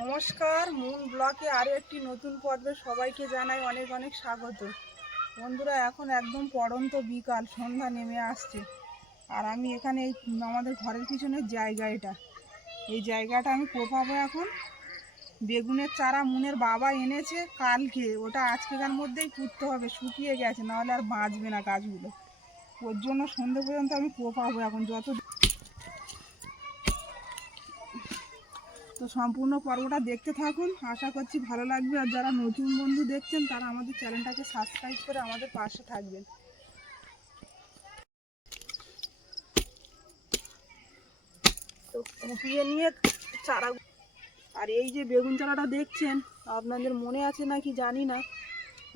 নমস্কার, মুন ব্লকে আরও একটি নতুন পর্বে সবাইকে জানাই অনেক অনেক স্বাগত। বন্ধুরা, এখন একদম পড়ন্ত বিকাল, সন্ধ্যা নেমে আসছে। আর আমি এখানে আমাদের ঘরের পিছনের এই জায়গাটা আমি কোপাবো এখন। বেগুনের চারা মুনের বাবা এনেছে কালকে, ওটা আজকেকার মধ্যেই পুঁততে হবে, শুকিয়ে গেছে, নাহলে আর বাঁচবে না গাছগুলো। ওর জন্য সন্ধ্যে পর্যন্ত আমি কোপাবো এখন। তো সম্পূর্ণ পর্বটা দেখতে থাকুন, আশা করছি ভালো লাগবে। আর যারা নতুন বন্ধু দেখছেন তারা আমাদের চ্যানেলটাকে সাবস্ক্রাইব করে আমাদের পাশে থাকবেন। তো কুপিয়ে নিয়ে চারা, আর এই যে বেগুন চারাটা দেখছেন, আপনাদের মনে আছে নাকি জানি না,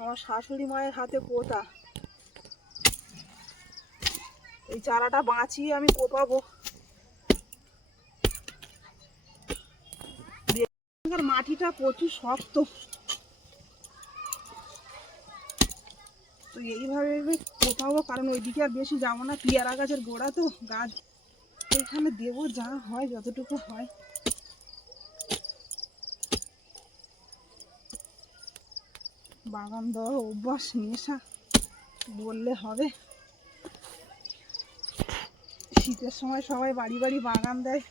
আমার শাশুড়ি মায়ের হাতে পোঁতা। এই চারাটা বাঁচিয়ে আমি কোপাবো। মাটিটা প্রচুর শক্ত, তো এইভাবে কোপাবো, কারণ ওইদিকে আর বেশি যাবো না। পেয়ারা গাছের গোড়া তো, গাছ এখানে দেবো, যা হয় যতটুকু হয়। বাগান দেওয়ার অভ্যাস, নেশা বললে হবে। শীতের সময় সবাই বাড়ি বাড়ি বাগান দেয়,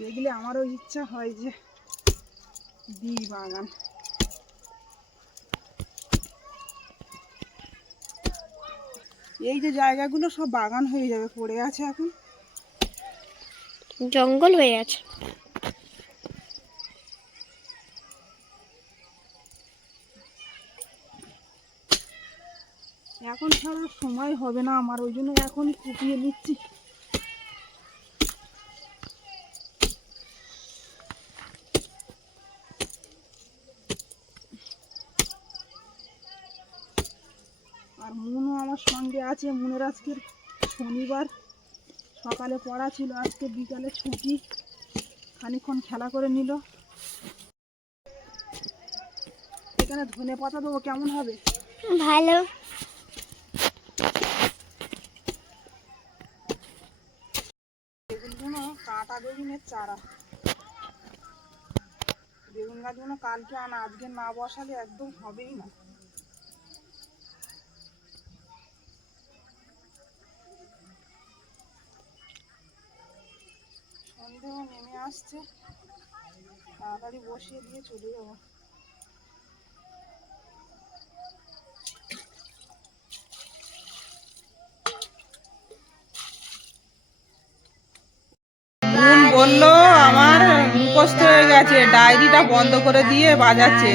দেখলে আমারও ইচ্ছা হয় যে দিই বাগান। এই যে জায়গাগুলো সব বাগান হয়ে যাবে, পড়ে আছে এখন, জঙ্গল হয়ে আছে। এখন ছাড়া সময় হবে না আমার, ওই জন্য এখনই কুপিয়ে নিচ্ছি। আর মুনও আমার সঙ্গে আছে। মুনের আজকের শনিবার, সকালে পড়া ছিল, আজকে বিকালে ছুটি, খানিকক্ষণ খেলা করে নিল। এখানে ধনে পাতা দেবো, কেমন হবে? ভালো। বেগুনগুলো কাঁটা বেগুনের চারা, বেগুন গাছগুলো কালকে আনা, আজকে না বসালে একদম হবেই না। সন্ধ্যেও নেমে আসছে, তাড়াতাড়ি বসিয়ে দিয়ে চলে যাবো। বললো আমার মুখস্থ হয়ে গেছে, ডায়েরিটা বন্ধ করে দিয়ে বাজাচ্ছে।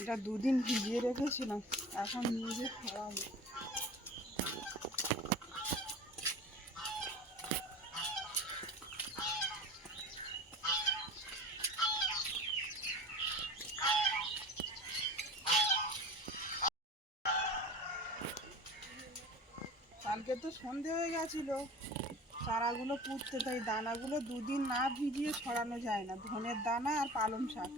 এটা দুদিন ভিজিয়ে রেখেছিলাম, এখন নিয়ে গিয়ে খাওয়াবো। কালকে তো সন্ধে হয়ে গেছিল চারাগুলো পুঁততে, তাই দানাগুলো দুদিন না ভিজিয়ে ছড়ানো যায় না, ধনের দানা আর পালং শাক।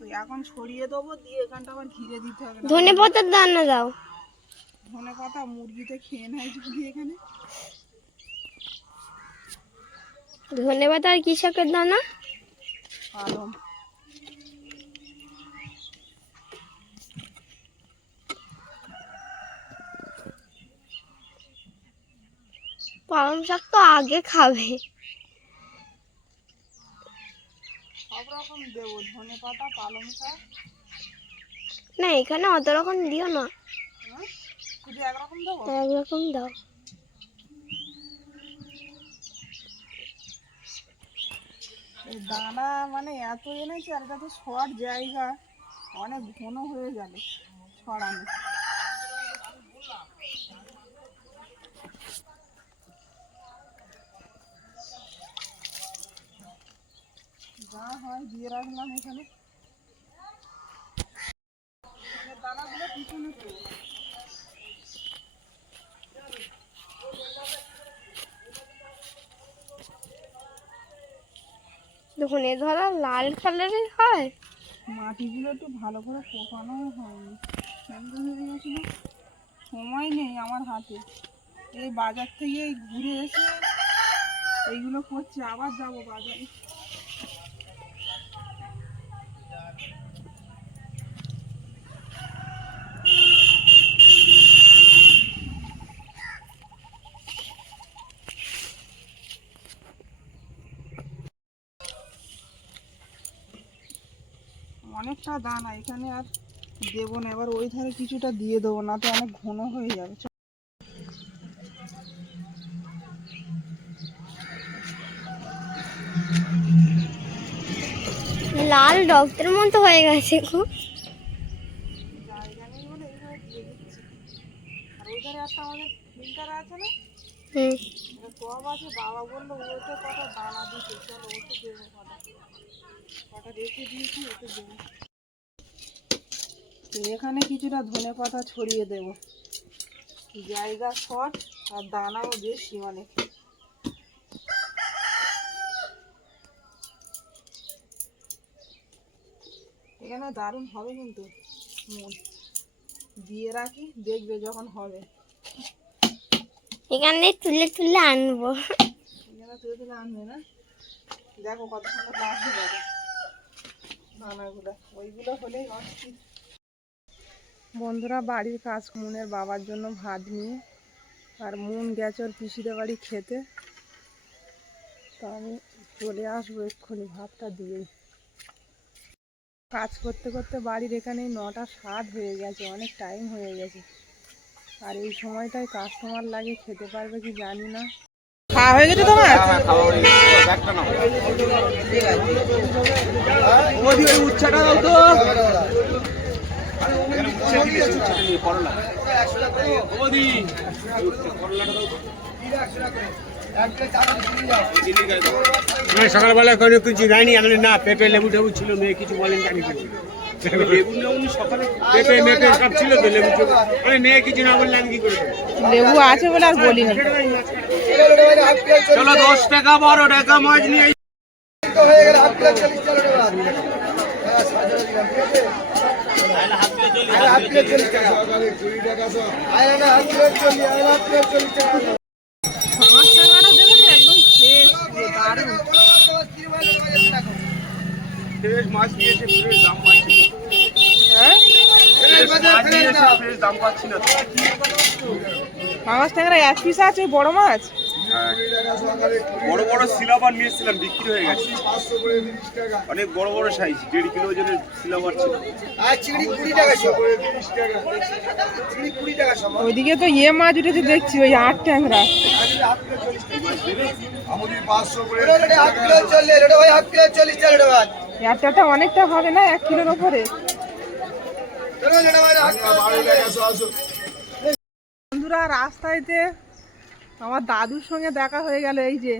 তো এখন ছড়িয়ে দেবো, দিয়ে এখানটা আবার ঘিরে দিতে হবে। ধনে পাতার দানা দাও। ধনেপাতা মুরগিতে খেয়ে নেয় যদি এখানে। ধনেপাতা আর কি শাকের দানা? পালং। পালং শাক তো আগে খাবে। সব রকম দেবো, ধনেপাতা, পালং শাক। না এখানে অত রকম দিও না, শুধু একরকম দেবো। একরকম দাও। এই দানা মানে এত এনেছে, আর এটা তো শর্ট জায়গা, অনেক ঘন হয়ে যাবে ছড়ানো। যা হয় দিয়ে রাখলাম এখানে। দানাগুলো পিছনে তো ধনে ধরা লাল কালারের হয়। মাটিগুলো একটু ভালো করে কোপানো হয়নি, সুন্দর হয়ে গেছিল। সময় নেই আমার হাতে, এই বাজার থেকে ঘুরে এসে এইগুলো করছি, আবার যাবো বাজারে। অনেকটা দানা এখানে আর দেবো না, এবার ওই ধারে কিছুটা দিয়ে দেবো, না তো অনেক ঘন হয়ে যাবে। লাল রক্তের মতো হয়ে গেছে খুব। জায়গা নেই বলে এইভাবে দিয়ে দিচ্ছি। আর ওই ধারে একটা আমাদের ফিল্টার আছে না, একটা টব আছে, বাবা বললো ওতে কটা দানা দিতে, চলো ওতে দেবো, কটা রেখে দিয়েছি, ওতে দেবো। এখানে কিছুটা ধনেপাতা ছড়িয়ে দেব, জায়গা শর্ট আর দানাও বেশি অনেক। এখানে দারুণ হবে কিন্তু, মন দিয়ে রাখি, দেখবে যখন হবে। এখানে তুলে তুলে আনবো। এখানে তুলে তুলে আনবে না, দেখো কত সুন্দর লাগছে দেখো দানাগুলো, ওইগুলো হলেই অস্থির। বন্ধুরা বাড়ির কাজ, মুনের বাবার জন্য ভাত নিয়ে, আর মুন গেছে ওর পিসিদের বাড়ি খেতে, তো আমি চলে আসবো এক্ষুনি ভাতটা দিয়ে। কাজ করতে করতে বাড়ির এখানে 9টা 7 হয়ে গেছে, অনেক টাইম হয়ে গেছে। আর এই সময়টায় কাস্টমার লাগে, খেতে পারবে কি জানি না। খাওয়া হয়ে গেছে তোমার? উচ্ছাটা দাও তো। সকালবেলা কোনো কিছু যায়নি, আমি না পেঁপে লেবু টেবু ছিল, মেয়ে কিছু বলেন জানি পেঁপে মেপে সব ছিল তো, লেবু টেবু মেয়ে কিছু না বললে আমি কি করে লেবু আছে বলে আর বলি না। চলো 10 টাকা 12 টাকা মাছ নিয়ে সমস্যাটা দেখেছি একদম শেষ, দারুণ। ফ্রেশ মাছ নিয়েছে, ফ্রেশ দাম পাচ্ছি, হ্যাঁ ফ্রেশ দাম পাচ্ছি না। মাছ ট্যাংরা 1 পিস আছে, বড় মাছ। বড় বড় সিলাবার নিয়েছিলাম, বিক্রি হয়ে গেছে। অনেক বড় বড় সাইজ, 1.5 কিলো ওজনের সিলাবার ছিল। ওইদিকে তো মাছ উঠেছে দেখছি, ওই 8 ট্যাংরা। একটা অনেকটা হবে না, 1 কিলোর ওপরে। বন্ধুরা রাস্তায়তে আমার দাদুর সঙ্গে দেখা হয়ে গেল, এই যে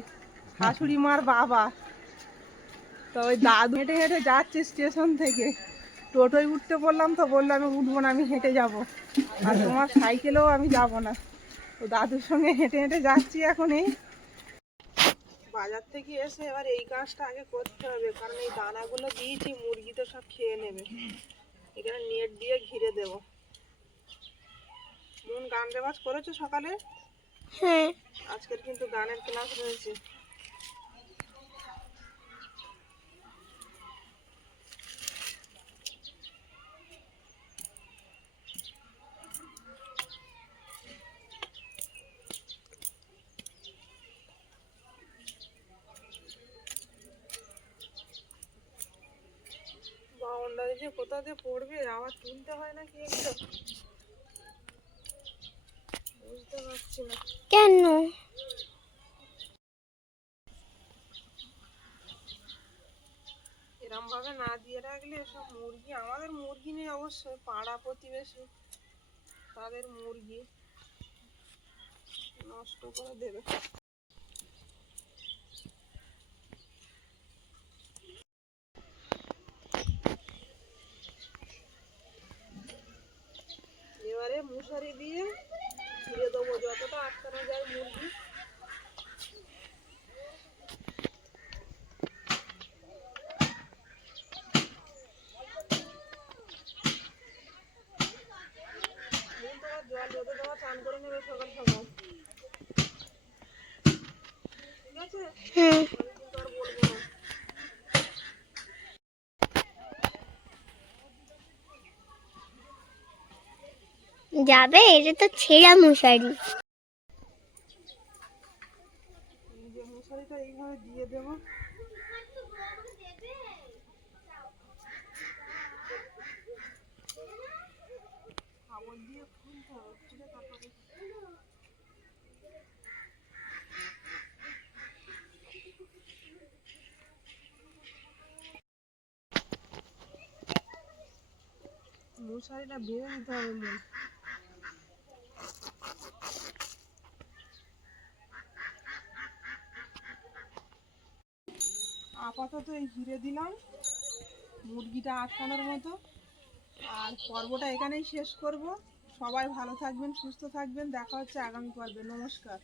শাশুড়ি মার বাবা। তো ওই দাদু হেঁটে হেঁটে যাচ্ছে স্টেশন থেকে, টোটোয় উঠতে বললাম, তো বললো আমি উঠবো না, আমি হেঁটে যাব, আর তোমার সাইকেলেও আমি যাব না। তো দাদুর সঙ্গে হেঁটে হেঁটে যাচ্ছি এখন। এই বাজার থেকে এসে এবার এই কাজটা আগে করতে হবে, কারণ এই দানাগুলো দিয়েছি, মুরগি তো সব খেয়ে নেবে। এখানে নেট দিয়ে ঘিরে দেব। মন গান রেওয়াজ করেছো সকালে? হ্যাঁ। আজকের কিন্তু গানের ক্লাস রয়েছে। বাউন্ডারি যে কোথা দিয়ে পড়বে আবার তুলতে হয় নাকি একটু বুঝতে পারছি না। কেন? এরম ভাবে না দিয়ে রাখলে সব মুরগি, আমাদের মুরগি নেই অবশ্যই, পাড়া প্রতিবেশী তাদের মুরগি নষ্ট করে দেবে। এবারে মশারি দিয়ে ঘিরে দেবো যতটা আটকানো যায় মুরগি। জল রোদে দেওয়া, চান করে নেবে সকাল সকাল, ঠিক আছে? হুম। আমি কিন্তু আর বলবো না। যাবে, এটা তো ছেঁড়া মশারি। এই যে মশারিটা এইভাবে দিয়ে দেবো। কাপড় দিয়ে খুলতে হবে, খুলে তারপরে মশারিটা বেঁধে দিতে হবে মনে। আপাতত এই ঘিরে দিলাম মুরগিটা আটকানোর মতো, আর পর্বটা এখানেই শেষ করব। সবাই ভালো থাকবেন, সুস্থ থাকবেন, দেখা হচ্ছে আগামী পর্বে। নমস্কার।